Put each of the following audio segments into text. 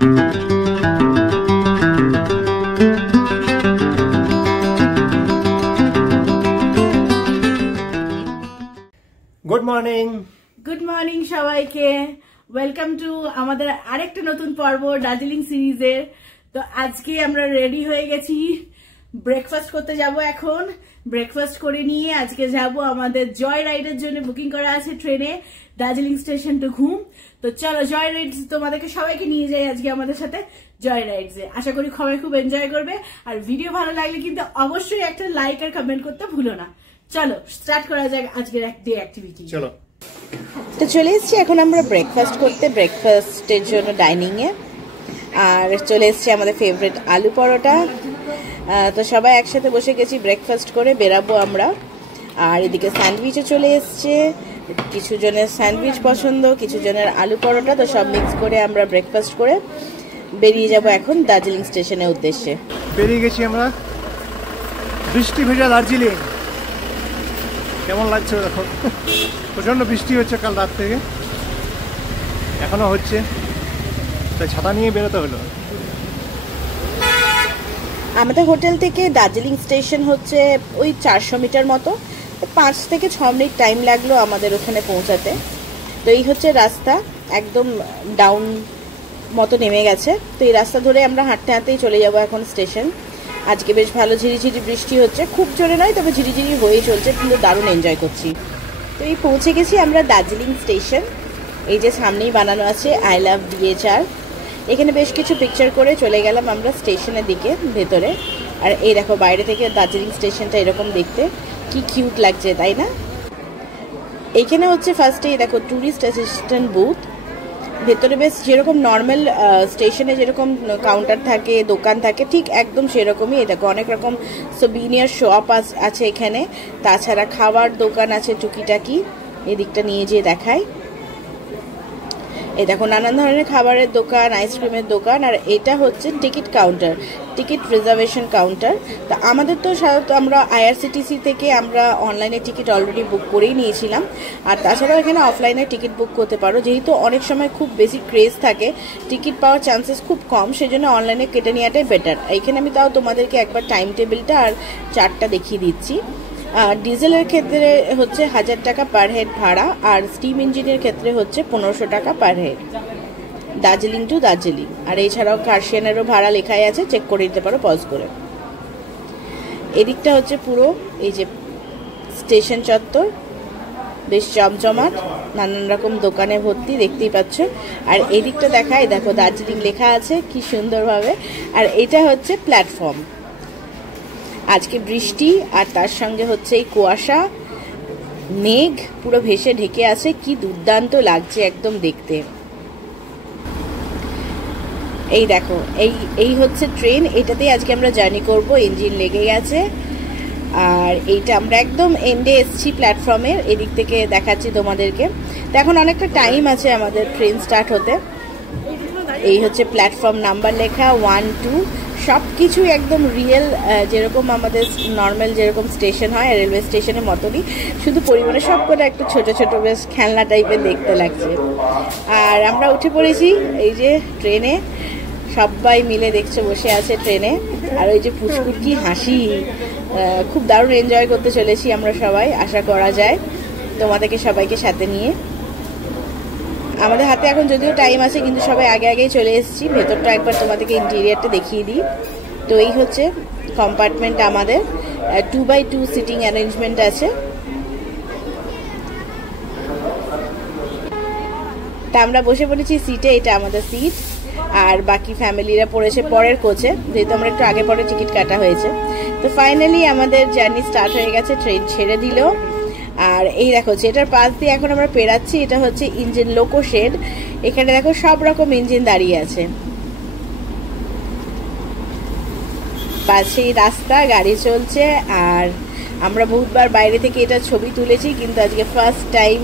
Good morning সবাইকে welcome to আমাদের আরেকটা নতুন পর্ব দার্জিলিং সিরিজের। তো আজকে আমরা রেডি হয়ে গেছি, ব্রেকফাস্ট করতে যাব। এখন ব্রেকফাস্ট করে নিয়ে আজকে যাব আমাদের জয় রাইডের জন্য, বুকিং করা আছে ট্রেনে দার্জিলিং স্টেশন টু ঘুম। তো চলো জয় রাইডস তোমাদেরকে সবাইকে নিয়ে যাই আজকে আমাদের সাথে জয় রাইডসে। আশা করি সবাই খুব এনজয় করবে, আর ভিডিও ভালো লাগলে কিন্তু অবশ্যই একটা লাইক আর কমেন্ট করতে ভুলো না। চলো স্টার্ট করা যাক আজকের ডে অ্যাক্টিভিটি। চলো। তো চলে এসেছি এখন আমরা ব্রেকফাস্ট করতে, ব্রেকফাস্টের জন্য ডাইনিংয়ে। আর চলে এসেছি আমাদের ফেভারিট আলু পরোটা। তো সবাই একসাথে বসে গেছি, ব্রেকফাস্ট করে বেরাবো আমরা। আর এদিকে স্যান্ডউইচও চলে এসছে, কিছু জনের স্যান্ডউইচ পছন্দ, কিছু জনের আলু পরোটা। তো সব মিক্স করে আমরা ব্রেকফাস্ট করে বেরিয়ে যাব এখন দার্জিলিং স্টেশনের উদ্দেশ্যে। বেরিয়ে গেছি আমরা বৃষ্টি ভেজা দার্জিলিং। কেমন লাগছে দেখো, প্রচণ্ড বৃষ্টি হচ্ছে কাল রাত থেকে, এখনো হচ্ছে, তাই ছাতা নিয়ে বেরোতে হলো। আমাদের হোটেল থেকে দার্জিলিং স্টেশন হচ্ছে ওই 400 মিটার মতো, 5 থেকে 6 মিনিট টাইম লাগলো আমাদের ওখানে পৌঁছাতে। তো এই হচ্ছে রাস্তা, একদম ডাউন মতো নেমে গেছে। তো এই রাস্তা ধরে আমরা হাঁটতে হাঁটতেই চলে যাব এখন স্টেশন। আজকে বেশ ভালো ঝিরিঝিরি বৃষ্টি হচ্ছে, খুব জোরে নয়, তবে ঝিরিঝিরি হয়ে চলছে, কিন্তু দারুণ এনজয় করছি। তো এই পৌঁছে গেছি আমরা দার্জিলিং স্টেশন। এই যে সামনেই বানানো আছে আই লাভ DHR। এখানে বেশ কিছু পিকচার করে চলে গেলাম আমরা স্টেশনের দিকে ভেতরে। আর এই দেখো বাইরে থেকে দার্জিলিং স্টেশনটা এরকম দেখতে কি কিউট লাগছে, তাই না? এইখানে হচ্ছে ফার্স্টেই দেখো ট্যুরিস্ট অ্যাসিস্ট্যান্ট বুথ। ভেতরে বেশ যেরকম নর্মাল স্টেশনে যেরকম কাউন্টার থাকে, দোকান থাকে, ঠিক একদম সেরকমই। এই দেখো অনেক রকম সোভিনিয়ার শপ আছে এখানে, তাছাড়া খাবার দোকান আছে টুকিটাকি। এদিকটা নিয়ে যেয়ে দেখায়, এই দেখো নানান ধরনের খাবারের দোকান, আইসক্রিমের দোকান। আর এটা হচ্ছে ticket counter, ticket reservation counter. তা আমাদের তো সাধারণত আমরা IRCTC থেকে আমরা অনলাইনে টিকিট অলরেডি বুক করেই নিয়েছিলাম। আর তাছাড়াও এখানে অফলাইনে টিকিট বুক করতে পারো, যেহেতু অনেক সময় খুব বেশি ক্রেজ থাকে, টিকিট পাওয়ার চান্সেস খুব কম, সেজন্য অনলাইনে কেটে নেওয়াটাই বেটার। এইখানে আমি তাও তোমাদেরকে একবার টাইম টেবিলটা আর চার্টটা দেখিয়ে দিচ্ছি। ডিজেলের ক্ষেত্রে হচ্ছে 1000 টাকা পার হেড ভাড়া, আর স্টিম ইঞ্জিনের ক্ষেত্রে হচ্ছে 1500 টাকা per head, Darjeeling to Darjeeling. আর এছাড়াও কার্শিয়ানেরও ভাড়া লেখাই আছে, চেক করে দিতে পারো পজ করে। এদিকটা হচ্ছে পুরো এই যে স্টেশন চত্বর, বেশ জমজমাট, নানান রকম দোকানে ভর্তি, দেখতেই পাচ্ছ। আর এদিকটা দেখায়, দেখো দার্জিলিং লেখা আছে কি সুন্দরভাবে। আর এটা হচ্ছে প্ল্যাটফর্ম। আজকে বৃষ্টি আর তার সঙ্গে হচ্ছে এই কুয়াশা, মেঘ পুরো ভেসে ঢেকে আছে, কি দুর্দান্ত লাগছে একদম দেখতে। এই দেখো এই হচ্ছে ট্রেন, এটাতেই আজকে আমরা জার্নি করব। ইঞ্জিন লেগে গেছে, আর এইটা আমরা একদম এন্ডে এসছি প্ল্যাটফর্মের। এদিক থেকে দেখাচ্ছি তোমাদেরকে। তো এখন অনেকটা টাইম আছে আমাদের ট্রেন স্টার্ট হতে। এই হচ্ছে প্ল্যাটফর্ম নাম্বার লেখা 1, 2, সব কিছু একদম রিয়েল, যেরকম আমাদের নর্মাল যেরকম স্টেশন হয় রেলওয়ে স্টেশনের মতনই, শুধু পরিমাণে সব করে একটু ছোট ছোট বেশ খেলনা টাইপের দেখতে লাগছে। আর আমরা উঠে পড়েছি এই যে ট্রেনে, সবাই মিলে দেখছো বসে আছে ট্রেনে। আর ওই যে পুচকুর কি হাসি, খুব দারুণ এনজয় করতে চলেছি আমরা সবাই, আশা করা যায় তোমাদেরকে সবাইকে সাথে নিয়ে। আমাদের হাতে এখন যদিও টাইম আছে, কিন্তু সবাই আগে আগেই চলে এসেছি। ভেতরটা একবার তোমাদেরকে ইন্টেরিয়ারটা দেখিয়ে দিই। তো এই হচ্ছে কম্পার্টমেন্ট আমাদের, 2x2 সিটিং অ্যারেঞ্জমেন্ট আছে। তা আমরা বসে পড়েছি সিটে, এটা আমাদের সিট। আর বাকি ফ্যামিলিরা পড়েছে পরের কোচে, যেহেতু আমরা একটু আগে পরে টিকিট কাটা হয়েছে। তো ফাইনালি আমাদের জার্নি স্টার্ট হয়ে গেছে, ট্রেন ছেড়ে দিল। আর এই দেখো যেটার পাশ দিয়ে এখন আমরা পেরাচ্ছি, এটা হচ্ছে ইঞ্জিন লোকো শেড। এখানে দেখো সব রকম ইঞ্জিন দাঁড়িয়ে আছে, পাশেই রাস্তা, গাড়ি চলছে। আর আমরা বহুতবার বাইরে থেকে এটা ছবি তুলেছি, কিন্তু আজকে ফার্স্ট টাইম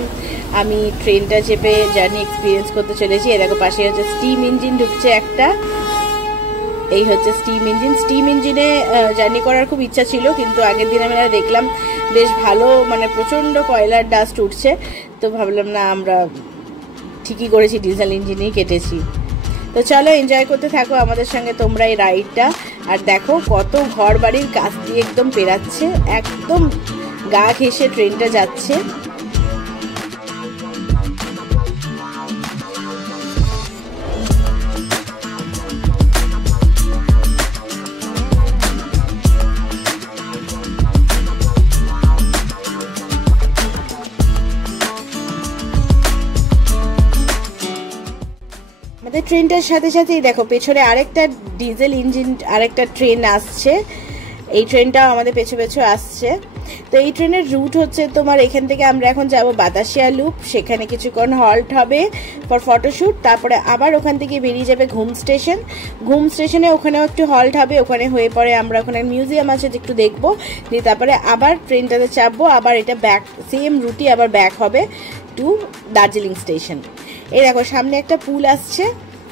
আমি ট্রেনটা চেপে জার্নি এক্সপিরিয়েন্স করতে চলেছি। এই দেখো পাশে হচ্ছে স্টিম ইঞ্জিন ঢুকছে একটা, এই হচ্ছে স্টিম ইঞ্জিন। স্টিম ইঞ্জিনে জার্নি করার খুব ইচ্ছা ছিল, কিন্তু আগের দিন আমরা দেখলাম বেশ ভালো, মানে প্রচণ্ড কয়লার ডাস্ট উঠছে, তো ভাবলাম না, আমরা ঠিকই করেছি, ডিজেল ইঞ্জিনেই কেটেছি। তো চলো এনজয় করতে থাকো আমাদের সঙ্গে তোমরা এই রাইডটা। আর দেখো কত ঘর বাড়ির কাছ দিয়ে একদম পেরাচ্ছে, একদম গা ঘেঁষে ট্রেনটা যাচ্ছে। আমাদের ট্রেনটার সাথে সাথেই দেখো পেছনে আরেকটা ডিজেল ইঞ্জিন আরেকটা ট্রেন আসছে। এই ট্রেনটাও আমাদের পেছু পেছু আসছে। তো এই ট্রেনের রুট হচ্ছে তোমার এখান থেকে আমরা এখন যাব বাতাসিয়া লুপ, সেখানে কিছুক্ষণ হল্ট হবে ফর ফটোশ্যুট, তারপরে আবার ওখান থেকে বেরিয়ে যাবে ঘুম স্টেশন। ঘুম স্টেশনে ওখানেও একটু হল্ট হবে, ওখানে হয়ে পরে আমরা ওখানে মিউজিয়াম আছে একটু দেখবো, দিয়ে তারপরে আবার ট্রেনটাতে চাপবো, আবার এটা ব্যাক সেম রুটই আবার ব্যাক হবে টু দার্জিলিং স্টেশন। এই দেখো সামনে একটা পুল আসছে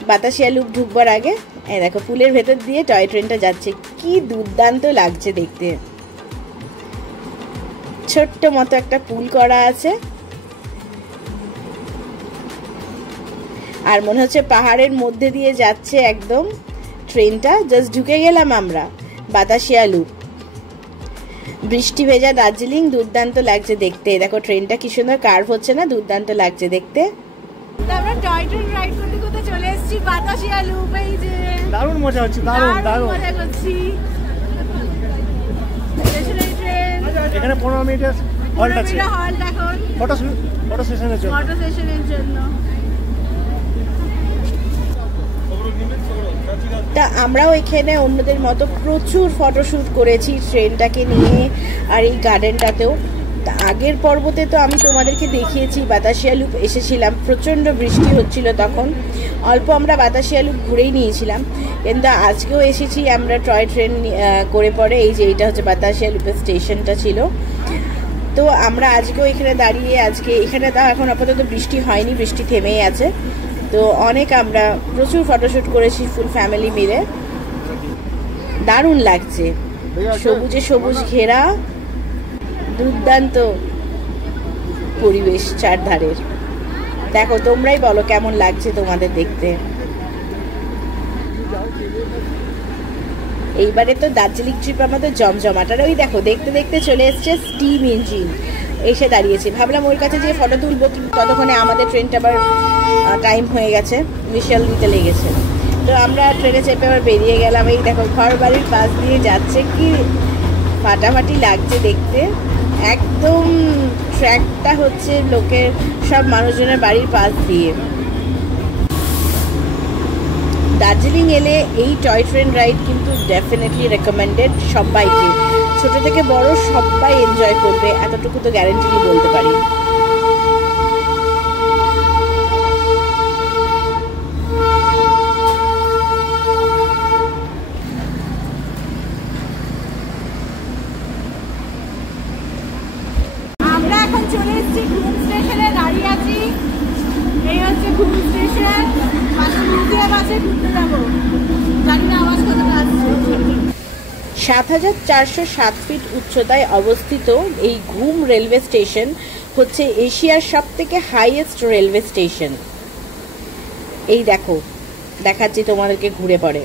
বাতাসিয়া লুপ ঢুকবার আগে। এই দেখো পুলের ভেতর দিয়ে টয় ট্রেনটা যাচ্ছে, কি দুর্দান্ত লাগছে দেখতে। ছোট্ট মতো একটা পুল করা আছে, আর মনে হচ্ছে পাহাড়ের মধ্যে দিয়ে যাচ্ছে একদম ট্রেনটা। জাস্ট ঢুকে গেলাম আমরা বাতাসিয়া লুপ। বৃষ্টি ভেজা দার্জিলিং, দুর্দান্ত লাগছে দেখতে। দেখো ট্রেনটা কি সুন্দর কার্ভ হচ্ছে না, দুর্দান্ত লাগছে দেখতে। আমরা টয় ট্রেন রাইড করতে করতে চলে এসেছি বাতাসিয়া লুপ। এই যে দারুণ মজা হচ্ছে, দারুণ দারুণ মজা করছি। এখানে 15 মিনিটের হল্ট আছে, হল্ট এখন ফটো সেশনের জন্য। তা আমরাও এখানে অন্যদের মতো প্রচুর ফটোশ্যুট করেছি ট্রেনটাকে নিয়ে আর এই গার্ডেনটাতেও। আগের পর্বতে তো আমি তোমাদেরকে দেখিয়েছি বাতাসিয়া লুপ এসেছিলাম, প্রচণ্ড বৃষ্টি হচ্ছিল তখন, অল্প আমরা বাতাসিয়া লুপ ঘুরেই নিয়েছিলাম। কিন্তু আজকেও এসেছি আমরা টয় ট্রেন করে পরে। এই যে এইটা হচ্ছে বাতাসিয়া লুপের স্টেশনটা ছিল। তো আমরা আজকেও এখানে দাঁড়িয়ে, আজকে এখানে তাও এখন আপাতত বৃষ্টি হয়নি, বৃষ্টি থেমেই আছে। তো অনেক আমরা প্রচুর ফটোশ্যুট করেছি ফুল ফ্যামিলি মিলে, দারুণ লাগছে, সবুজে সবুজ ঘেরা, দুর্দান্ত পরিবেশ চারধারের। দেখো তোমরাই বলো কেমন লাগছে তোমাদের দেখতে। এইবারে তো দার্জিলিং ট্রিপ আমাদের জমজমাটার। ওই দেখো দেখতে দেখতে চলে এসছে স্টিম ইঞ্জিন, এসে দাঁড়িয়েছে। ভাবলাম ওর কাছে যে ফটো তুলবো, ততক্ষণে আমাদের ট্রেনটা আবার টাইম হয়ে গেছে, হুইসেল দিতে লেগেছে। তো আমরা ট্রেনে চেপে আবার বেরিয়ে গেলাম। এই দেখো ঘর বাড়ির পাশ দিয়ে যাচ্ছে, কি ফাটাফাটি লাগছে দেখতে। একদম ট্র্যাকটা হচ্ছে লোকের সব মানুষজনের বাড়ির পাশ দিয়ে। দার্জিলিং এলে এই টয় ট্রেন রাইড কিন্তু ডেফিনেটলি রেকমেন্ডেড সবাইকে, ছোট থেকে বড় সবাই এনজয় করবে, এতটুকু তো গ্যারেন্টি বলতে পারি। আমরা এখন চলে এসেছি ঘুম স্টেশনে, দাঁড়িয়ে আছি। এই হচ্ছে ঘুম স্টেশন, পাশে মিউজিয়াম আছে, ঘুরতে যাবো। জানি না আওয়াজ কতটা আসছে। ৭,৪০৭ ফিট উচ্চতায় অবস্থিত এই ঘুম রেলওয়ে স্টেশন হচ্ছে এশিয়ার সবথেকে হাইয়েস্ট রেলওয়ে স্টেশন। এই দেখো দেখাচ্ছি তোমাদেরকে ঘুরে পড়ে।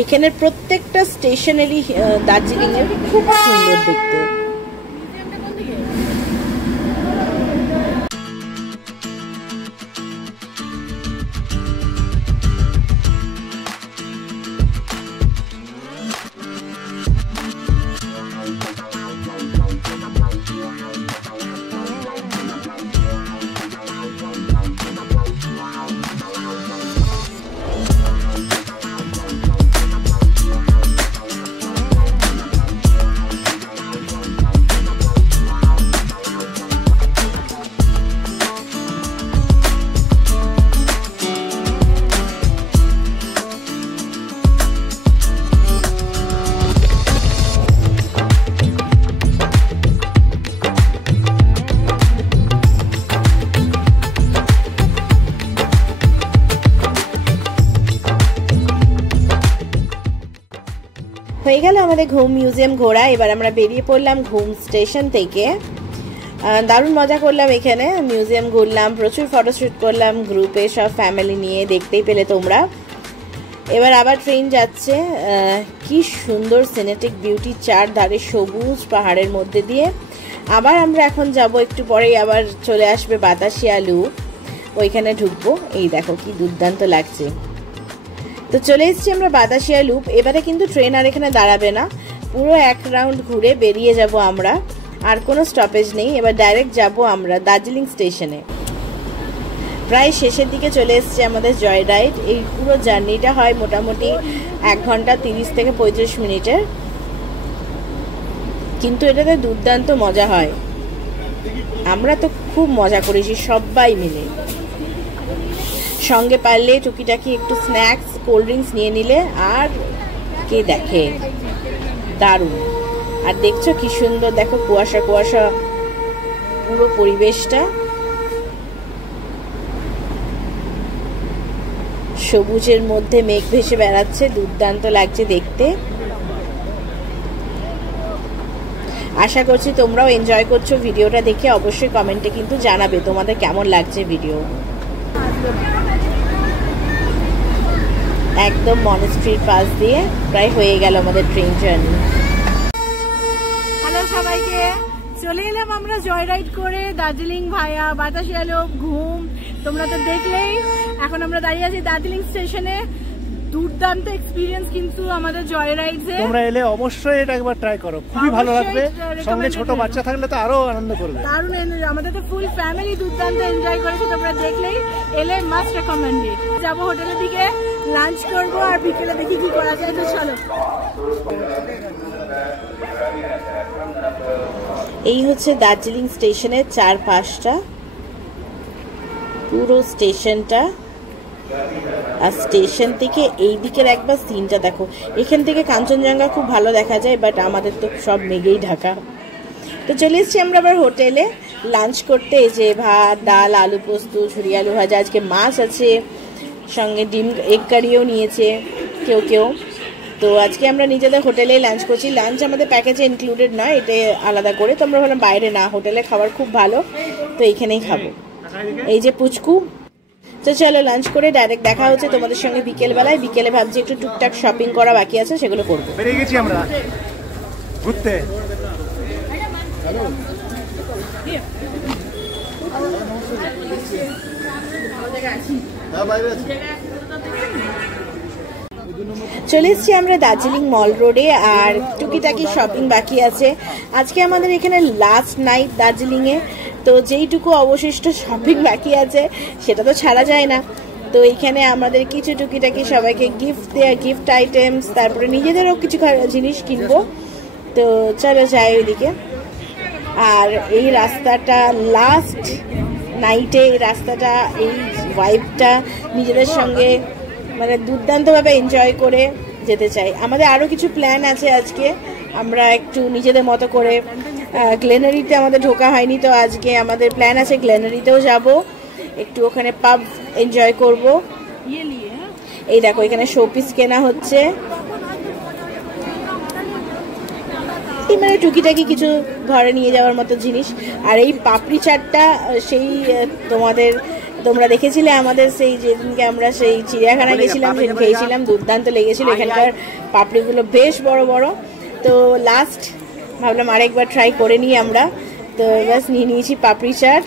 এখানের প্রত্যেকটা স্টেশনেরই দার্জিলিং এর খুব সুন্দর দেখতে। হয়ে গেল আমাদের ঘুম মিউজিয়াম ঘোরা। এবার আমরা বেরিয়ে পড়লাম ঘুম স্টেশন থেকে। দারুণ মজা করলাম এখানে, মিউজিয়াম ঘুরলাম, প্রচুর ফটোশ্যুট করলাম গ্রুপে, সব ফ্যামিলি নিয়ে, দেখতেই পেলে তোমরা। এবার আবার ট্রেন যাচ্ছে। কি সুন্দর সিনেটিক বিউটি, চারধারে সবুজ পাহাড়ের মধ্যে দিয়ে। আবার আমরা এখন যাব, একটু পরেই আবার চলে আসবে বাতাসিয়া লুপ, ওইখানে ঢুকবো। এই দেখো কি দুর্দান্ত লাগছে। তো চলে এসেছি আমরা বাতাসিয়া লুপ। এবারে কিন্তু ট্রেন আর এখানে দাঁড়াবে না, পুরো এক রাউন্ড ঘুরে বেরিয়ে যাব আমরা, আর কোনো স্টপেজ নেই। এবার ডাইরেক্ট যাব আমরা দার্জিলিং স্টেশনে। প্রায় শেষের দিকে চলে এসেছে আমাদের জয় রাইড। এই পুরো জার্নিটা হয় মোটামুটি 1 ঘন্টা 30 থেকে 35 মিনিটের, কিন্তু এটাতে দুর্দান্ত মজা হয়। আমরা তো খুব মজা করেছি সবাই মিলে। সঙ্গে পারলে টুকিটাকি একটু স্ন্যাক্স, কোল্ড ড্রিঙ্কস নিয়ে নিলে আর কে দেখে, দারুণ। আর দেখছো কি সুন্দর, দেখো কুয়াশা কুয়াশা পুরো পরিবেশটা, সবুজের মধ্যে মেঘ ভেসে বেড়াচ্ছে, দুর্দান্ত লাগছে দেখতে। আশা করছি তোমরাও এনজয় করছো ভিডিওটা দেখে। অবশ্যই কমেন্টে কিন্তু জানাবে তোমাদের কেমন লাগছে ভিডিও। একদম মনেস্ট্রির পাশ দিয়ে প্রায় হয়ে গেল আমাদের ট্রেন জার্নি। হ্যালো সবাইকে, চলে এলাম আমরা জয় রাইড করে দার্জিলিং ভায়া বাতাসিয়া লুপ, ঘুম। তোমরা তো দেখলেই। এখন আমরা দাঁড়িয়ে আছি দার্জিলিং স্টেশনে। দুর্দান্ত এক্সপিরিয়েন্স কিন্তু আমাদের জয় রাইডে। তোমরা এলে অবশ্যই এটা একবার ট্রাই করো, খুবই ভালো লাগবে। সঙ্গে ছোট বাচ্চা থাকলে তো আরো আনন্দ করবে। দারুণ এনজয়, আমাদের তো ফুল ফ্যামিলি দুর্দান্ত এনজয় করেছে। তোমরা দেখলেই, এলে মাস্ট রেকমেন্ডেড। যাবো হোটেলের দিকে, লাঞ্চ করবো, আর বিকেলে দেখি কি করা যায়। তো চলো। এই হচ্ছে দার্জিলিং স্টেশনের চারপাশটা, পুরো স্টেশনটা। আর স্টেশন থেকে এই দিকের একবার সিনটা দেখো, এখান থেকে কাঞ্চনজঙ্ঘা খুব ভালো দেখা যায়, বাট আমাদের তো সব মেঘেই ঢাকা। তো চলে এসেছি আমরা আবার হোটেলে লাঞ্চ করতে। এই যে ভাত, ডাল, আলু পোস্ত, ঝুরি আলু ভাজা, আজকে মাছ আছে, সঙ্গে ডিম এগ কারিও নিয়েছে কেউ কেউ। তো আজকে আমরা নিজেদের হোটেলেই লাঞ্চ করছি। লাঞ্চ আমাদের প্যাকেজে ইনক্লুডেড নয়, এটা আলাদা করে। তো আমরা ভাবলাম বাইরে না, হোটেলে খাবার খুব ভালো, তো এইখানেই খাবো। এই যে পুচকু। তো চলো লাঞ্চ করে ডাইরেক্ট দেখা হচ্ছে তোমাদের সঙ্গে বিকেলবেলায়। বিকেলে ভাবছি একটু টুকটাক শপিং করা বাকি আছে, সেগুলো করবো। বেরিয়ে গেছি আমরা ঘুরতে। চলে এসছি আমরা দার্জিলিং মল রোডে, আর টুকিটাকি শপিং বাকি আছে। আজকে আমাদের এখানে লাস্ট নাইট দার্জিলিংয়ে, তো যেইটুকু অবশিষ্ট শপিং বাকি আছে সেটা তো ছাড়া যায় না। তো এইখানে আমাদের কিছু টুকিটাকি সবাইকে গিফট দেওয়া, গিফট আইটেমস, তারপরে নিজেদেরও কিছু জিনিস কিনবো। তো চলো যাই ওইদিকে। আর এই রাস্তাটা লাস্ট নাইটে, এই রাস্তাটা, এই ভাইবটা নিজেদের সঙ্গে মানে দুর্দান্তভাবে এনজয় করে যেতে চাই। আমাদের আরও কিছু প্ল্যান আছে আজকে। আমরা একটু নিজেদের মতো করে গ্লেনারিতে আমাদের ঢোকা হয়নি, তো আজকে আমাদের প্ল্যান আছে গ্লেনারিতেও যাব, একটু ওখানে পাব এনজয় করব। এই দেখো এখানে শোপিস কেনা হচ্ছে, মানে টুকিটাকি কিছু ঘরে নিয়ে যাওয়ার মতো জিনিস। আর এই পাপড়ি চাটটা সেই তোমরা দেখেছিলে আমাদের সেই যেদিনকে আমরা সেই চিড়িয়াখানায় গেছিলাম, সেদিন খেয়েছিলাম, দুর্দান্ত লেগেছিল। এখানকার পাপড়িগুলো বেশ বড় বড়। তো লাস্ট ভাবলাম আরেকবার ট্রাই করে নিই আমরা। তো ব্যাস নিয়ে নিয়েছি পাপড়ি চাট।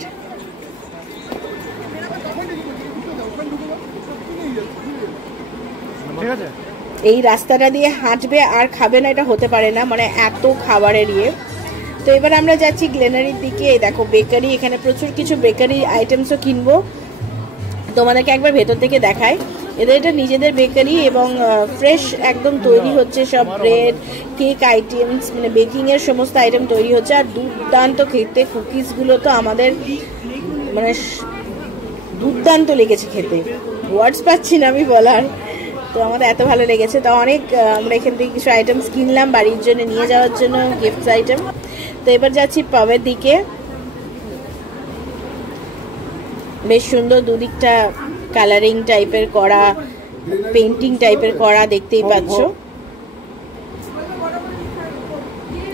এই রাস্তাটা দিয়ে হাঁটবে আর খাবে না, এটা হতে পারে না, মানে এত খাবারের ইয়ে। তো এবার আমরা যাচ্ছি গ্লেনারির দিকে। দেখো বেকারি, এখানে প্রচুর কিছু বেকারি আইটেমসও কিনবো, তোমাদেরকে একবার ভেতর থেকে দেখাই। এদের এটা নিজেদের বেকারি এবং ফ্রেশ একদম তৈরি হচ্ছে সব ব্রেড, কেক আইটেমস, মানে বেকিংয়ের সমস্ত আইটেম তৈরি হচ্ছে। আর দুর্দান্ত খেতে, কুকিজগুলো তো আমাদের মানে দুর্দান্ত লেগেছে খেতে, ওয়ার্ডস পাচ্ছি না আমি বলার। তো আমাদের এত ভালো লেগেছে। তো অনেক আমরা এখান থেকে কিছু আইটেমস কিনলাম বাড়ির জন্য নিয়ে যাওয়ার জন্য, গিফটস আইটেম। তো এবার যাচ্ছি পাবের দিকে। বেশ সুন্দর দুদিকটা কালারিং টাইপের করা, পেন্টিং টাইপের করা, দেখতেই পাচ্ছ।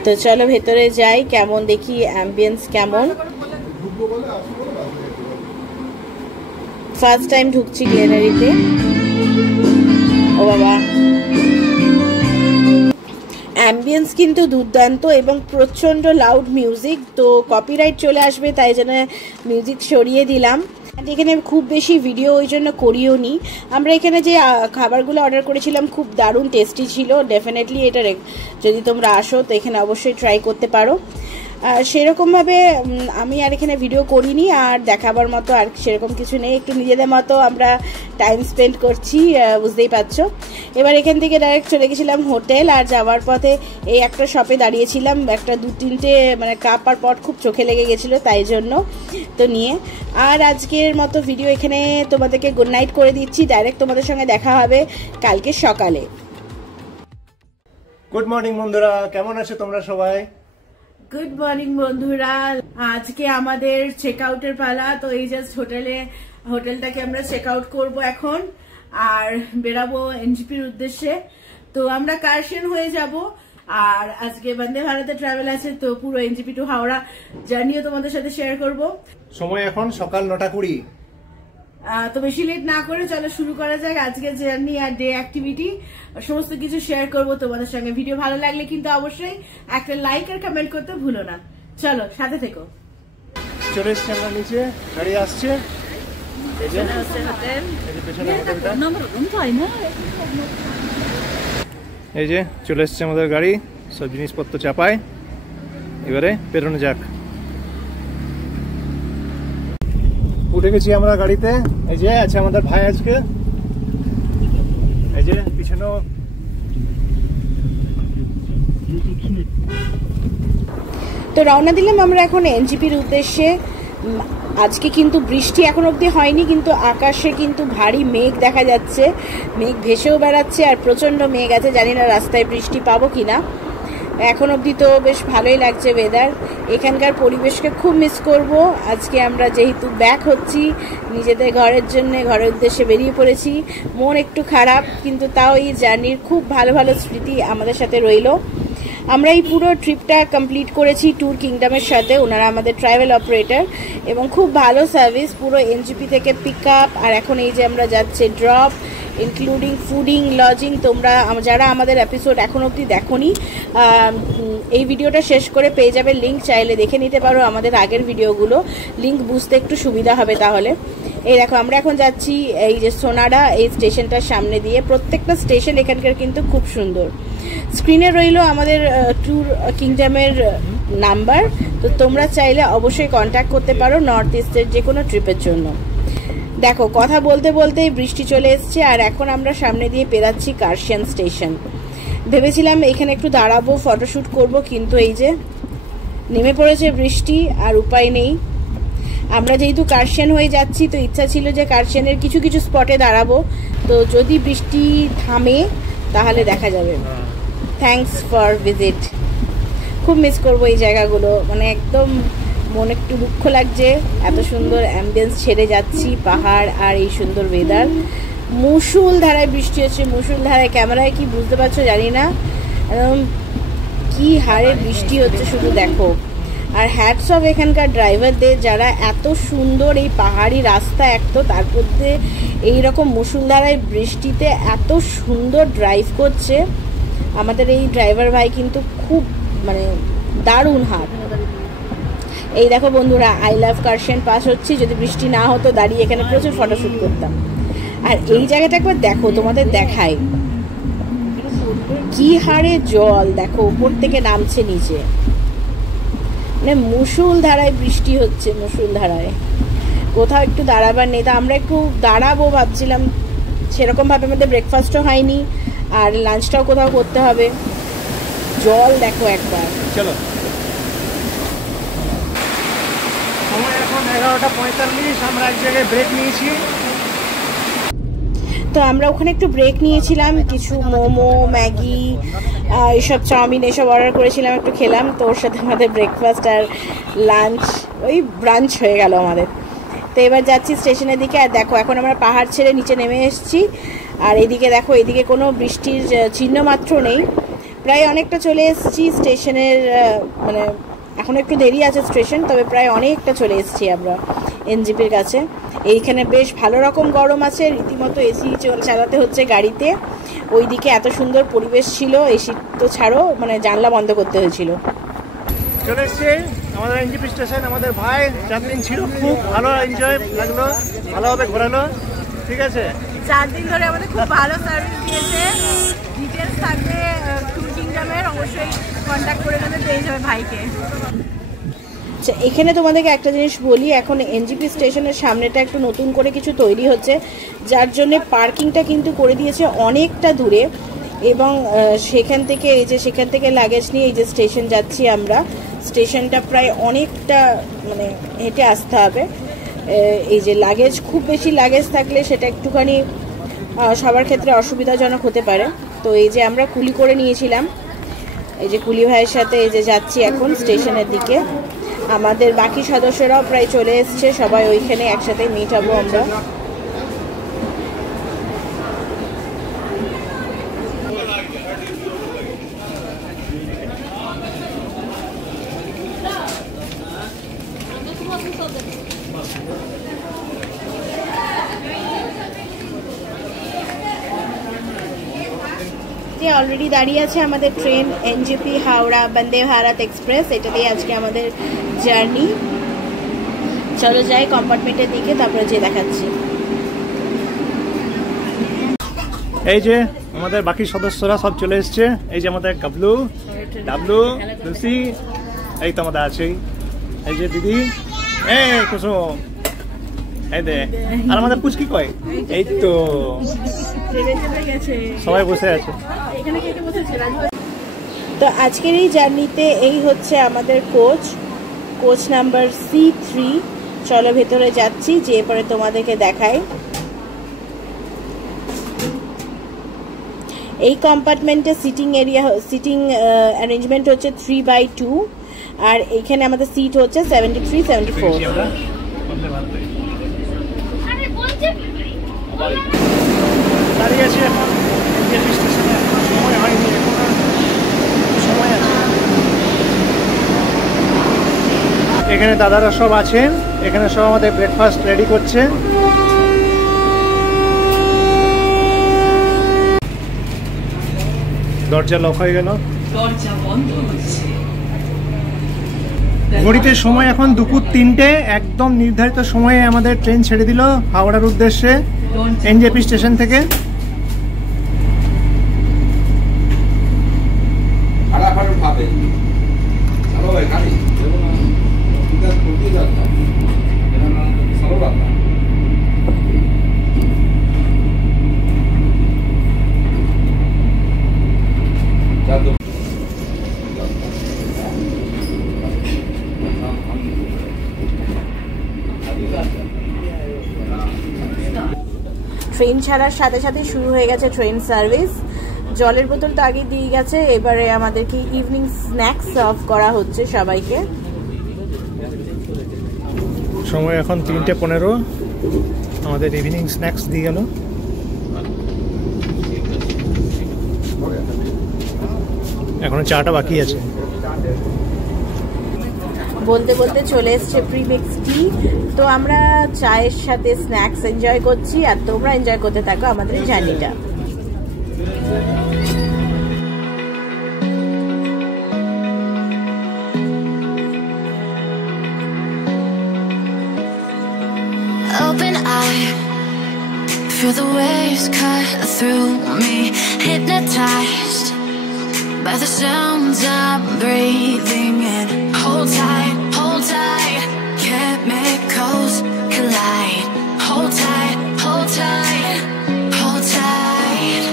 তো চলো ভেতরে যাই, কেমন দেখি অ্যাম্বিয়েন্স কেমন। ফার্স্ট টাইম ঢুকছি গ্লেনারিতে। ও বাবা, অ্যাম্বিয়েন্স কিন্তু দুর্দান্ত এবং প্রচণ্ড লাউড মিউজিক, তো কপিরাইট চলে আসবে, তাই জন্য মিউজিক সরিয়ে দিলাম। এখানে খুব বেশি ভিডিও ওই জন্য করিও নি। আমরা এখানে যে খাবারগুলো অর্ডার করেছিলাম খুব দারুণ টেস্টি ছিল। ডেফিনেটলি এটা যদি তোমরা আসো তো এখানে অবশ্যই ট্রাই করতে পারো। সেরকমভাবে আমি আর এখানে ভিডিও করিনি, আর দেখাবার মতো আর সেরকম কিছু নেই। একটু নিজেদের মতো আমরা টাইম স্পেন্ড করছি, বুঝতেই পারছো। এবার এখান থেকে ডাইরেক্ট চলে গেছিলাম হোটেল, আর যাওয়ার পথে এই একটা শপে দাঁড়িয়েছিলাম। একটা 2-3টে মানে কাপ আর পট খুব চোখে লেগে গেছিলো, তাই জন্য তো নিয়ে। আর আজকের মতো ভিডিও এখানে তোমাদেরকে গুড নাইট করে দিচ্ছি। ডাইরেক্ট তোমাদের সঙ্গে দেখা হবে কালকে সকালে। গুড মর্নিং বন্ধুরা, কেমন আছো তোমরা সবাই? গুড মর্নিং বন্ধুরা, আজকে আমাদের চেক আউটের পালা। তো এই জাস্ট হোটেলটাকে আমরা চেক আউট করবো এখন, আর বেরাবো এনজিপির উদ্দেশ্যে। তো আমরা কার্শিয়ান হয়ে যাব, আর আজকে বন্দে ভারতে ট্রাভেল আছে, তো পুরো এনজিপি টু হাওড়া জার্নিও তোমাদের সাথে শেয়ার করব। সময় এখন সকাল 9:20। তো বেশি লেট না করে চলো শুরু করা যাক আজকের জার্নি আর ডে অ্যাক্টিভিটি। সমস্ত কিছু শেয়ার করব তোমাদের সঙ্গে। ভিডিও ভালো লাগলে কিন্তু অবশ্যই একটা লাইক আর কমেন্ট করতে ভুলো না। চলো সাথে থেকো। চলে এসছি আমরা নিচে, গাড়ি আসছে। এই যে চলে এসছে আমাদের গাড়ি, সব জিনিসপত্র চাপায়, এবারে বেরোনো যাক। উঠে গেছি আমরা গাড়িতে। এই যে আছে আমাদের ভাই আজকে, এই যে পিছনেও। তো রওনা দিলাম আমরা এখন এনজিপির উদ্দেশ্যে। আজকে কিন্তু বৃষ্টি এখন অবধি হয়নি, কিন্তু আকাশে কিন্তু ভারী মেঘ দেখা যাচ্ছে, মেঘ ভেসেও বেড়াচ্ছে, আর প্রচণ্ড মেঘ আছে। জানি না রাস্তায় বৃষ্টি পাবো কিনা। এখন অবধি তো বেশ ভালোই লাগছে ওয়েদার। এখানকার পরিবেশকে খুব মিস করব। আজকে আমরা যেহেতু ব্যাক হচ্ছি নিজেদের ঘরের জন্য, ঘরের উদ্দেশ্যে বেরিয়ে পড়েছি। মন একটু খারাপ, কিন্তু তাও এই জার্নির খুব ভালো ভালো স্মৃতি আমাদের সাথে রইলো। আমরা এই পুরো ট্রিপটা কমপ্লিট করেছি ট্যুর কিংডমের সাথে। ওনারা আমাদের ট্রাভেল অপারেটর এবং খুব ভালো সার্ভিস, পুরো এনজিপি থেকে পিক আপ, আর এখন এই যে আমরা যাচ্ছি ড্রপ, ইনক্লুডিং ফুডিং, লজিং। তোমরা যারা আমাদের এপিসোড এখন অবধি দেখোনি, এই ভিডিওটা শেষ করে পেয়ে যাবে লিঙ্ক, চাইলে দেখে নিতে পারো আমাদের আগের ভিডিওগুলো। লিঙ্ক বুঝতে একটু সুবিধা হবে তাহলে। এই দেখো আমরা এখন যাচ্ছি এই যে সোনাডা, এই স্টেশনটার সামনে দিয়ে। প্রত্যেকটা স্টেশন এখানকার কিন্তু খুব সুন্দর। স্ক্রিনে রইলো আমাদের ট্যুর কিংডমের নাম্বার, তো তোমরা চাইলে অবশ্যই কন্ট্যাক্ট করতে পারো নর্থ ইস্টের যে কোনো ট্রিপের জন্য। দেখো কথা বলতে বলতেই বৃষ্টি চলে এসছে, আর এখন আমরা সামনে দিয়ে পেরাচ্ছি কার্শিয়ান স্টেশন। ভেবেছিলাম এখানে একটু দাঁড়াবো, ফটোশ্যুট করব, কিন্তু এই যে নেমে পড়েছে বৃষ্টি, আর উপায় নেই। আমরা যেহেতু কার্শিয়ান হয়ে যাচ্ছি, তো ইচ্ছা ছিল যে কার্শিয়ানের কিছু কিছু স্পটে দাঁড়াবো, তো যদি বৃষ্টি থামে তাহলে দেখা যাবে। Thanks for visit. খুব মিস করবো এই জায়গাগুলো, মানে একদম মন একটু দুঃখ লাগছে। এত সুন্দর অ্যাম্বিয়েন্স ছেড়ে যাচ্ছি, পাহাড় আর এই সুন্দর ওয়েদার। মুষুল ধারায় বৃষ্টি হচ্ছে, মুষুল ধারায়। ক্যামেরায় কি বুঝতে পারছো জানি না, একদম কি হারে বৃষ্টি হচ্ছে শুধু দেখো। আর হ্যাটস অফ এখানকার ড্রাইভারদের, যারা এত সুন্দর এই পাহাড়ি রাস্তা, এক তো তার মধ্যে এইরকম মুষলধারায় বৃষ্টিতে এত সুন্দর ড্রাইভ করছে। আমাদের এই ড্রাইভার ভাই কিন্তু খুব মানে দারুণ হাত। এই দেখো বন্ধুরা, আই লাভ কার্শিয়ান পাস হচ্ছি। যদি বৃষ্টি না হতো দাঁড়িয়ে এখানে প্রচুর ফটোশ্যুট করতাম। আর এই জায়গাটা একবার দেখো, তোমাদের দেখাই কি হারে জল, দেখো উপর থেকে নামছে নিচে, মানে মুষল ধারায় বৃষ্টি হচ্ছে, মুষল ধারায়। কোথাও একটু দাঁড়াবার নেই, তা আমরা একটু দাঁড়াবো ভাবছিলাম। সেরকমভাবে আমাদের ব্রেকফাস্টও হয়নি, আর লাঞ্চটাও কোথাও করতে হবে। জল দেখো একবার। চলো, সময় এখন 11:45। আমরা এক জায়গায় ব্রেক নিয়েছি। তো আমরা ওখানে একটু ব্রেক নিয়েছিলাম, কিছু মোমো, ম্যাগি, এইসব চাউমিন এসব অর্ডার করেছিলাম, একটু খেলাম। তো ওর সাথে আমাদের ব্রেকফাস্ট আর লাঞ্চ, ওই ব্রাঞ্চ হয়ে গেল আমাদের। তো এবার যাচ্ছি স্টেশনের দিকে। আর দেখো এখন আমরা পাহাড় ছেড়ে নিচে নেমে এসেছি, আর এদিকে দেখো, এদিকে কোনো বৃষ্টির চিহ্ন মাত্র নেই। প্রায় অনেকটা চলে এসেছি স্টেশনের, মানে এখন একটু দেরি আছে স্টেশন, তবে প্রায় অনেকটা চলে এসেছি আমরা এনজেপির কাছে। এইখানে বেশ ভালো রকম গরম আছে, রীতিমতো এসি চালাতে হচ্ছে গাড়িতে। ওইদিকে এত সুন্দর পরিবেশ ছিল, এসি তো ছাড়ো, মানে জানলা বন্ধ করতে হয়েছিল। চলে এসছে আমাদের এনজেপি স্টেশন। আমাদের ভাই 4 দিন ছিল, খুব ভালো এনজয় লাগলো, ভালোভাবে ঘোরালো। ঠিক আছে, 4 দিন ধরে আমাদের খুব ভালো সার্ভিস দিয়েছে। ডিটেলস থাকবে ট্যুর কিংডমের, অবশ্যই কন্ট্যাক্ট করে নেবে, পেয়ে যাবে ভাইকে। আচ্ছা, এখানে তোমাদেরকে একটা জিনিস বলি, এখন এনজেপি স্টেশনের সামনেটা একটু নতুন করে কিছু তৈরি হচ্ছে, যার জন্য পার্কিংটা কিন্তু করে দিয়েছে অনেকটা দূরে। এবং সেখান থেকে লাগেজ নিয়ে এই যে স্টেশন যাচ্ছি আমরা, স্টেশনটা প্রায় অনেকটা মানে হেঁটে আসতে হবে। এই যে লাগেজ, খুব বেশি লাগেজ থাকলে সেটা একটুখানি সবার ক্ষেত্রে অসুবিধাজনক হতে পারে। তো এই যে আমরা কুলি করে নিয়েছিলাম, এই যে কুলি ভাইয়ের সাথে এই যে যাচ্ছি এখন স্টেশনের দিকে। আমাদের বাকি সদস্যরাও প্রায় চলে এসছে, সবাই ওইখানে একসাথে মিট হবো আমরা। অলরেডি দাঁড়িয়ে আছে আমাদের train, NJP Howrah Vande Bharat express. এটা দিয়ে আজকে আমাদের জার্নি। চলো যাই কম্পার্টমেন্টের দিকে, তারপরে যে দেখাচ্ছি। এই যে আমাদের বাকি সদস্যরা সব চলে এসছে। এই যে আমাদের গাবলু, ডাবলু, লুসি, এই তো আমাদের আছেই। এই যে দিদি, এই কুসুম, এই দে, আর আমাদের পুচকি কয়, এই তো সবাই বসে আছে। তো আজকের এই জার্নিতে এই হচ্ছে আমাদের কোচ নাম্বার C3। চলো ভেতরে যাচ্ছি, যে পরে তোমাদেরকে দেখাই। এই কম্পার্টমেন্টে সিটিং অ্যারেঞ্জমেন্ট হচ্ছে 3/2, আর এখানে আমাদের সিট হচ্ছে 73, 74। দাঁড়িয়ে আছে এখন এনজেপি স্টেশনে, সময় হয়নি, এখন সময় আছে। এখানে দাদারা সব আছেন, এখানে সব আমাদের ব্রেকফাস্ট রেডি করছে। দরজা লক হয়ে গেল, দরজা বন্ধ হচ্ছে। ঘড়িতে সময় এখন দুপুর 3টে। একদম নির্ধারিত সময়ে আমাদের ট্রেন ছেড়ে দিল হাওড়ার উদ্দেশ্যে এনজেপি স্টেশন থেকে। ট্রেন ছাড়ার সাথে সাথে শুরু হয়ে গেছে ট্রেন সার্ভিস। জলের বোতল তো আগে দিয়ে গেছে, এবারে আমাদেরকে ইভিনিং স্ন্যাক্স সার্ভ করা হচ্ছে সবাইকে। সময় এখন 3:15, আমাদের ইভিনিং স্ন্যাক্স দিয়ে গেল। এখনো চাটা বাকি আছে। বলতে বলতে চলে এসছে প্রিমিক্স টি। তো আমরা চায়ের সাথে স্ন্যাক্স এনজয় করছি, আর তোমরা এনজয় করতে থাকো আমাদের জার্নিটা। Open eye, feel the waves cut through me, hypnotized by the sounds I'm breathing in. Hold tight, chemicals collide. Hold tight, hold tight, hold tight.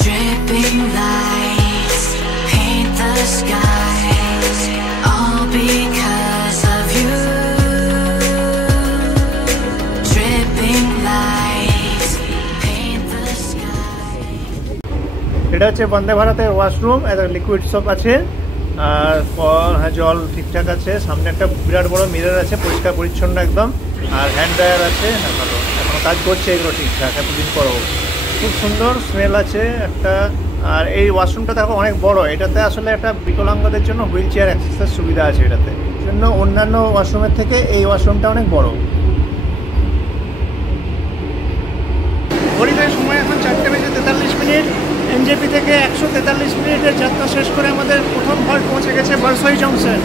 Dripping lights paint the skies, all because of you. Dripping lights paint the sky. এটা হচ্ছে বন্দে ভারতের washroom, এদের liquid soap আছে, আর হ্যাঁ জল ঠিকঠাক আছে। সামনে একটা বিরাট বড় মিরর আছে, পরিষ্কার পরিচ্ছন্ন একদম, আর হ্যান্ড ড্রায়ার আছে। হ্যাঁ ভালো, এখনো কাজ করছে এগুলো ঠিকঠাক, এতদিন পরও। খুব সুন্দর স্মেল আছে, একটা আর এই ওয়াশরুমটা দেখো অনেক বড়, এটাতে আসলে একটা বিকলাঙ্গদের জন্য হুইল চেয়ার অ্যাক্সেসের সুবিধা আছে এটাতে, জন্য অন্যান্য ওয়াশরুমের থেকে এই ওয়াশরুমটা অনেক বড়। ঘড়িতে সময় এখন 4:43। এনজেপি থেকে 143 মিনিটের যাত্রা শেষ করে আমাদের প্রথম হল্ট পৌঁছে গেছে বারসই জংশন।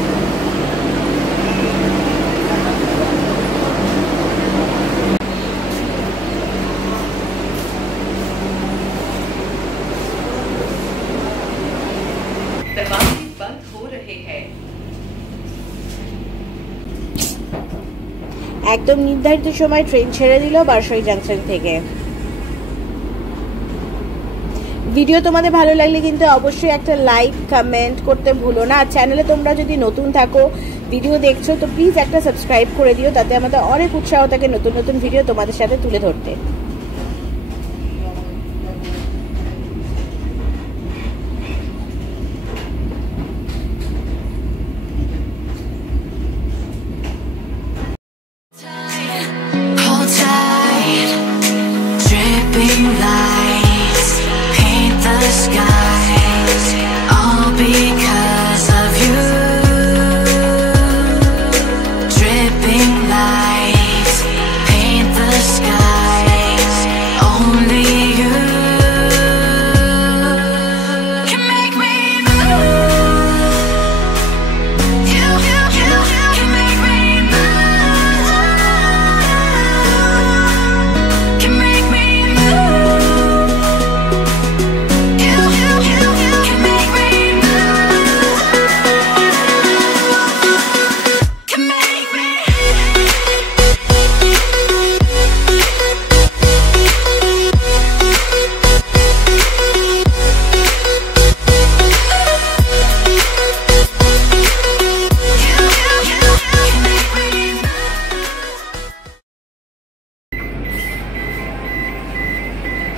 दरवाजे बंद हो रहे हैं। একদম নির্ধারিত সময় ট্রেন ছেড়ে দিল বারসই জাংশন থেকে। ভিডিও তোমাদের ভালো লাগলে কিন্তু অবশ্যই একটা লাইক কমেন্ট করতে ভুলো না। আর চ্যানেলে তোমরা যদি নতুন থাকো, ভিডিও দেখছো, তো প্লিজ একটা সাবস্ক্রাইব করে দিও, তাতে আমাদের অনেক উৎসাহ থাকে নতুন নতুন ভিডিও তোমাদের সাথে তুলে ধরতে। Hold tight, dripping lights paint the skies, all because of you. Dripping lights paint the skies, only you can make me move. You can make me move. Can make me move. You can make me move. Can make me.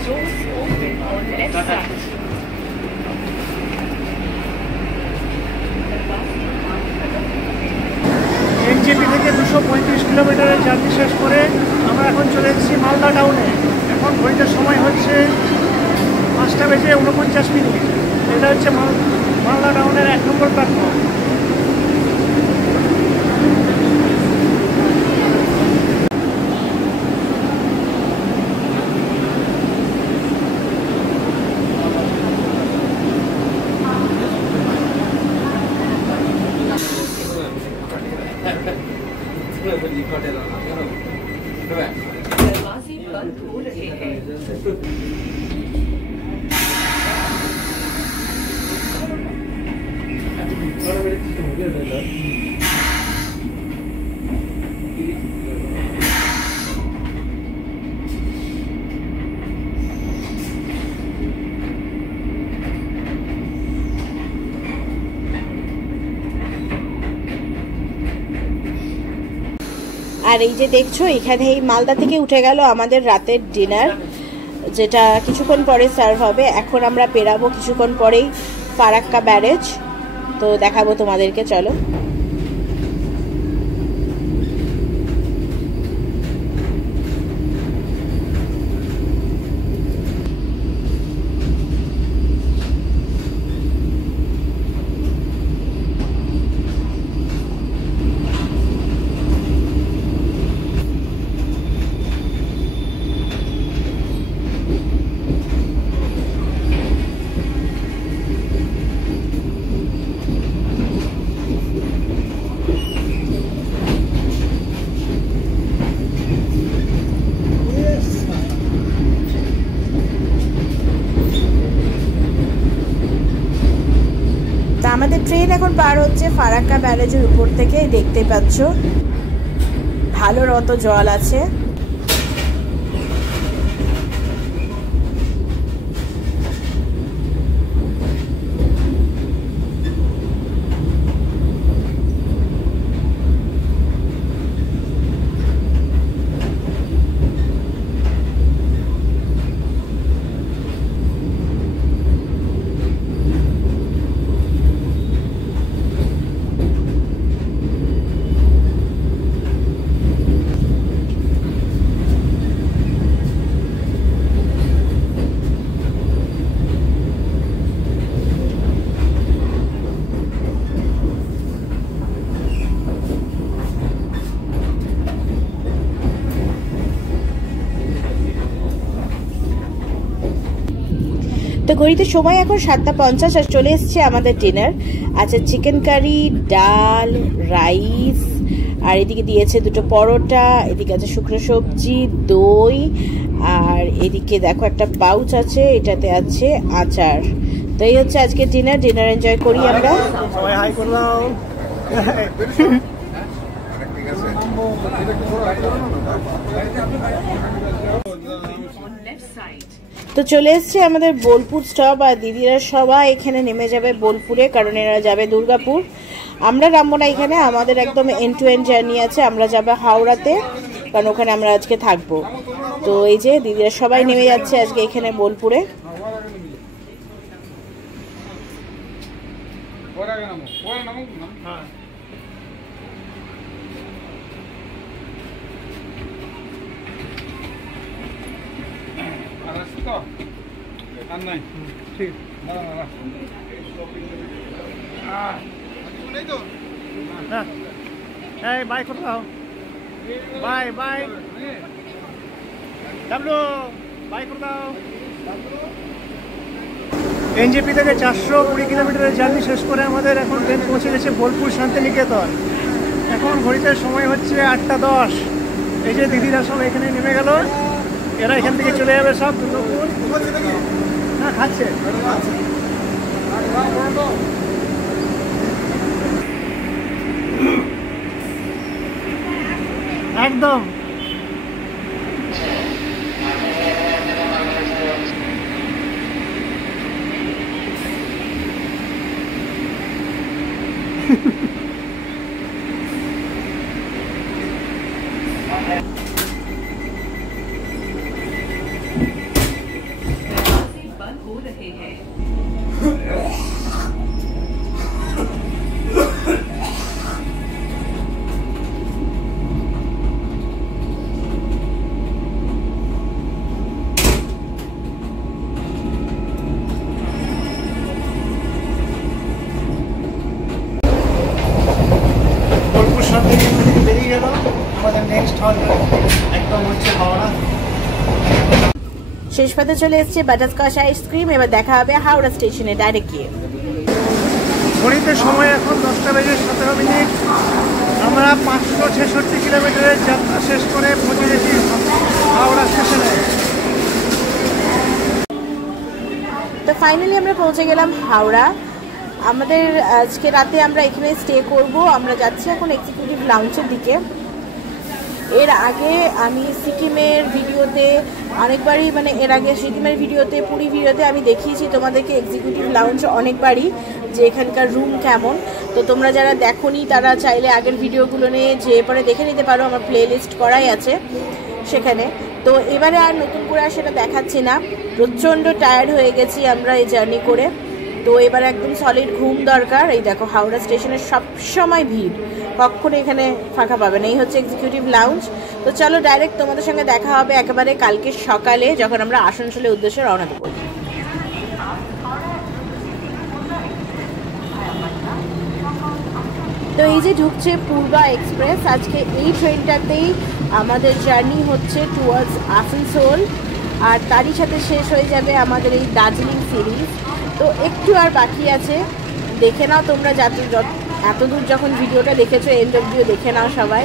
Doors open on left side. NJP থেকে 235 কিলোমিটারের journey শেষ করে আমরা এখন চলে এসেছি মালদা টাউনে। এখন ঘড়িতে সময় হচ্ছে 5:49। এটা হচ্ছে মালদা টাউনের 1 নম্বর প্ল্যাটফর্ম। दरवाजे बंद हो रहे हैं। আর এই যে দেখছো, এখানেই মালদা থেকে উঠে গেল আমাদের রাতের ডিনার, যেটা কিছুক্ষণ পরে সার্ভ হবে। এখন আমরা পেরাবো কিছুক্ষণ পরেই ফারাক্কা ব্যারেজ, তো দেখাবো তোমাদেরকে, চলো। আমাদের ট্রেন এখন পার হচ্ছে ফারাক্কা ব্যারেজের উপর থেকে, দেখতে পাচ্ছ ভালো রত জল আছে। তো ঘড়িতে সময় এখন 7:50 আর চলে এসছে আমাদের ডিনার। আচ্ছা, চিকেন কারি, ডাল, রাইস, আর এদিকে দিয়েছে 2টো পরোটা, এদিকে আছে শুকনো সবজি, দই, আর এদিকে দেখো একটা পাউচ আছে, এটাতে আছে আচার। তো এই হচ্ছে আজকে ডিনার এনজয় করি আমরা। সবাই হাই করলাম। On left side. তো চলে এসছে আমাদের বোলপুর স্টপ, আর দিদিরা সবাই এখানে নেমে যাবে বোলপুরে, কারণ এরা যাবে দুর্গাপুর। আমরা নামবো না এখানে, আমাদের একদম এন্ড টু এন্ড জার্নি আছে। আমরা যাবো হাওড়াতে, কারণ ওখানে আমরা আজকে থাকবো। তো এই যে দিদিরা সবাই নেমে যাচ্ছে আজকে এখানে বোলপুরে। ঠিক এই বাই করে দাও, বাই বাই ডাবলু, বাই করে দাও। এনজেপি থেকে 420 কিলোমিটারের জার্নি শেষ করে আমাদের এখন ট্রেন পৌঁছে গেছে বোলপুর শান্তিনিকেতন। এখন ঘড়িতে সময় হচ্ছে 8:10। এই যে দিদিরা সব এখানে নেমে গেল, এরা এখান থেকে চলে যাবে সব দুর্গাপুর। না খাচ্ছে একদম। बंद हो रहे हैं। বোলপুর শান্তিনিকেতন থেকে বেরিয়ে গেল, আমাদের নেক্সট হল একদম হচ্ছে হাওড়া। শেষ পাতে চলে এসছে বাটারস্কচ আইসক্রিম। এবার দেখা হবে হাওড়া স্টেশনে ডাইরেক্ট গিয়ে। ঘড়িতে সময় এখন 10:17। আমরা 566 কিলোমিটারের যাত্রা শেষ করে পৌঁছে গেছি হাওড়া স্টেশনে। তো ফাইনালি আমরা পৌঁছে গেলাম হাওড়া। আমাদের আজকে রাতে আমরা এখানে স্টে করব। আমরা যাচ্ছি এখন এক্সিকিউটিভ লাউঞ্জের দিকে। এর আগে আমি সিকিমের ভিডিওতে অনেকবারই, মানে এর আগে সিকিমের ভিডিওতে, পুরী ভিডিওতে আমি দেখিয়েছি তোমাদেরকে এক্সিকিউটিভ লাউঞ্জ অনেকবারই, যে এখানকার রুম কেমন। তো তোমরা যারা দেখোনি তারা চাইলে আগের ভিডিওগুলো নিয়ে যে পরে দেখে নিতে পারো, আমার প্লে লিস্ট করাই আছে সেখানে। তো এবারে আর নতুন করে আর সেটা দেখাচ্ছি না, প্রচণ্ড টায়ার্ড হয়ে গেছি আমরা এই জার্নি করে। তো এবার একদম সলিড ঘুম দরকার। এই দেখো হাওড়া স্টেশনে সবসময় ভিড়, কখনো এখানে ফাঁকা পাবে না। এই হচ্ছে এক্সিকিউটিভ লাউঞ্জ। তো চলো ডাইরেক্ট তোমাদের সঙ্গে দেখা হবে একেবারে কালকে সকালে, যখন আমরা আসানসোলের উদ্দেশ্যে রওনা দেবো। তো এই যে ঢুকছে পূর্বা এক্সপ্রেস, আজকে এই ট্রেনটাতেই আমাদের জার্নি হচ্ছে টুয়ার্ডস আসানসোল, আর তারই সাথে শেষ হয়ে যাবে আমাদের এই দার্জিলিং সিরিজ। তো একটু আর বাকি আছে, দেখে নাও তোমরা, এত দূর যখন ভিডিওটা দেখেছো এন্ড অবধিও দেখে নাও সবাই।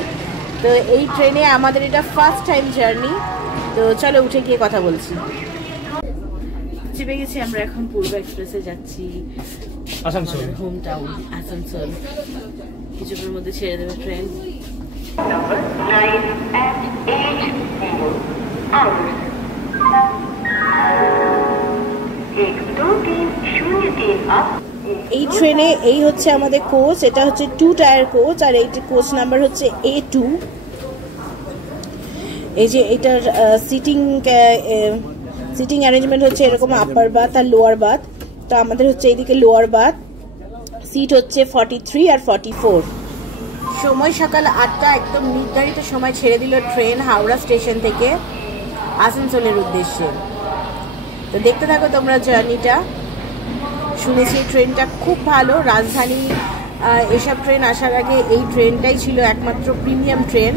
তো এই ট্রেনে আমাদের এটা ফার্স্ট টাইম জার্নি। তো চলো উঠে গিয়ে কথা বলছি। চেপে গেছি আমরা এখন পূর্ব এক্সপ্রেসে যাচ্ছি আসানসোল, হোম টাউন আসানসোল। কিছুক্ষণের মধ্যে ছেড়ে দেবে ট্রেন। এই ট্রেনে এই হচ্ছে আমাদের কোচ, এটা হচ্ছে 2 টায়ার কোচ, আর এই কোচ নাম্বার হচ্ছে A2। এই যে এটার সিটিং অ্যারেঞ্জমেন্ট হচ্ছে এরকম, আপার বাথ আর লোয়ার বাথ। তো আমাদের হচ্ছে এইদিকে লোয়ার বাথ, সিট হচ্ছে 43 আর 44। সময় সকাল 8টা, একদম নির্ধারিত সময় ছেড়ে দিল ট্রেন হাওড়া স্টেশন থেকে আসানসোলের উদ্দেশ্যে। তো দেখতে থাকো তোমরা জার্নিটা। শুনেছি ট্রেনটা খুব ভালো, রাজধানী এসব ট্রেন আসার আগে এই ট্রেনটাই ছিল একমাত্র প্রিমিয়াম ট্রেন।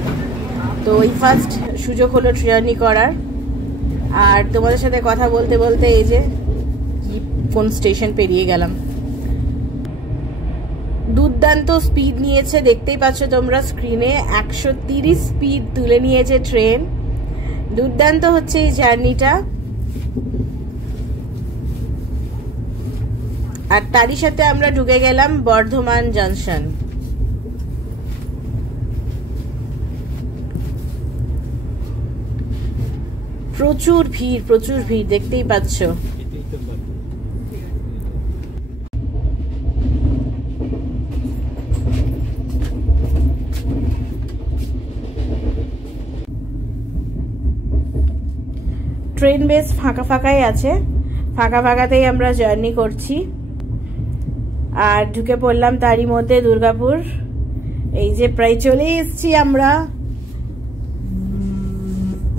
তো এই ফার্স্ট সুযোগ হলো জার্নি করার। আর তোমাদের সাথে কথা বলতে বলতে এই যে কোন স্টেশন পেরিয়ে গেলাম। দুর্দান্ত স্পিড নিয়েছে, দেখতেই পাচ্ছ তোমরা স্ক্রিনে, 130 স্পিড তুলে নিয়েছে ট্রেন। দুর্দান্ত হচ্ছে এই জার্নিটা। আর তারই সাথে আমরা ঢুকে গেলাম বর্ধমান জংশন। প্রচুর ভিড় দেখতেই পাচ্ছ। ট্রেন বেশ ফাঁকাই আছে, ফাঁকাতেই আমরা জার্নি করছি। আর ঢুকে পড়লাম তারই মধ্যে দুর্গাপুর। এই যে প্রায় চলে এসেছি আমরা,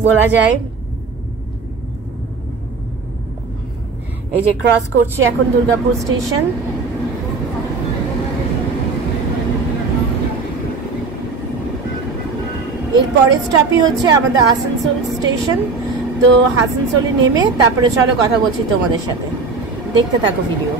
বলা যায়। এই যে ক্রস করছি এখন দুর্গাপুর স্টেশন। এর পরের স্টপই হচ্ছে আমাদের আসানসোল স্টেশন। তো আসানসোলে নেমে তারপরে চলো কথা বলছি তোমাদের সাথে, দেখতে থাকো ভিডিও।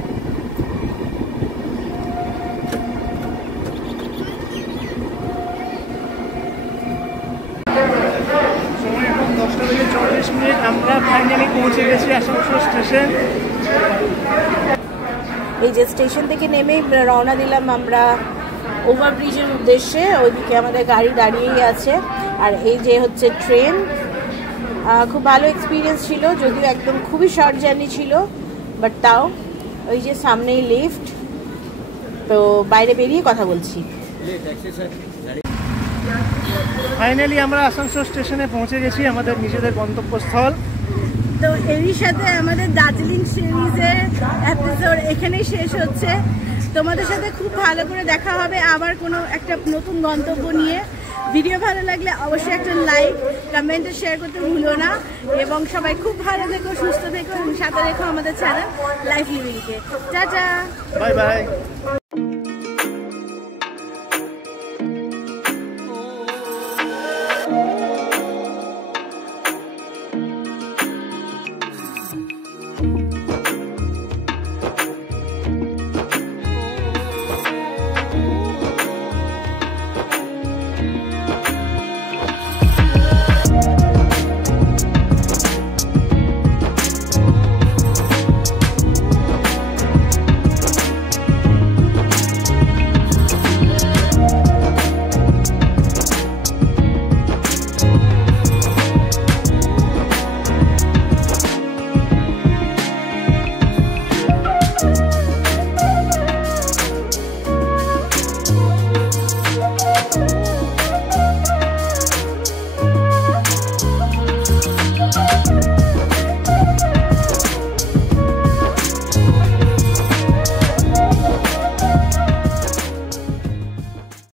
সময় এখন 10:40 আমরা ফাইনালি পৌঁছে গেছি আসানসোল স্টেশন। এই যে স্টেশন থেকে নেমেই রওনা দিলাম আমরা ওভারব্রিজের উদ্দেশ্যে। ওইদিকে আমাদের গাড়ি দাঁড়িয়েই আছে। আর এই যে হচ্ছে ট্রেন। খুব ভালো এক্সপিরিয়েন্স ছিল, যদিও একদম খুবই শর্ট জার্নি ছিল, বাট তাও। ওই যে সামনেই লিফট, তো বাইরে বেরিয়ে কথা বলছি। ফাইনালি আমরা আসানসোল স্টেশনে পৌঁছে গেছি, আমাদের নিজেদের গন্তব্যস্থল। তো এরই সাথে আমাদের দার্জিলিং সিরিজের এপিসোড এখানেই শেষ হচ্ছে। তোমাদের সাথে খুব ভালো করে দেখা হবে আবার কোনো একটা নতুন গন্তব্য নিয়ে। ভিডিও ভালো লাগলে অবশ্যই একটা লাইক, কমেন্টে শেয়ার করতে ভুলো না। এবং সবাই খুব ভালো থেকো, সুস্থ থেকো এবং সাথে রেখো আমাদের চ্যানেল লাইফ লিভিংকে। Tata, bye by.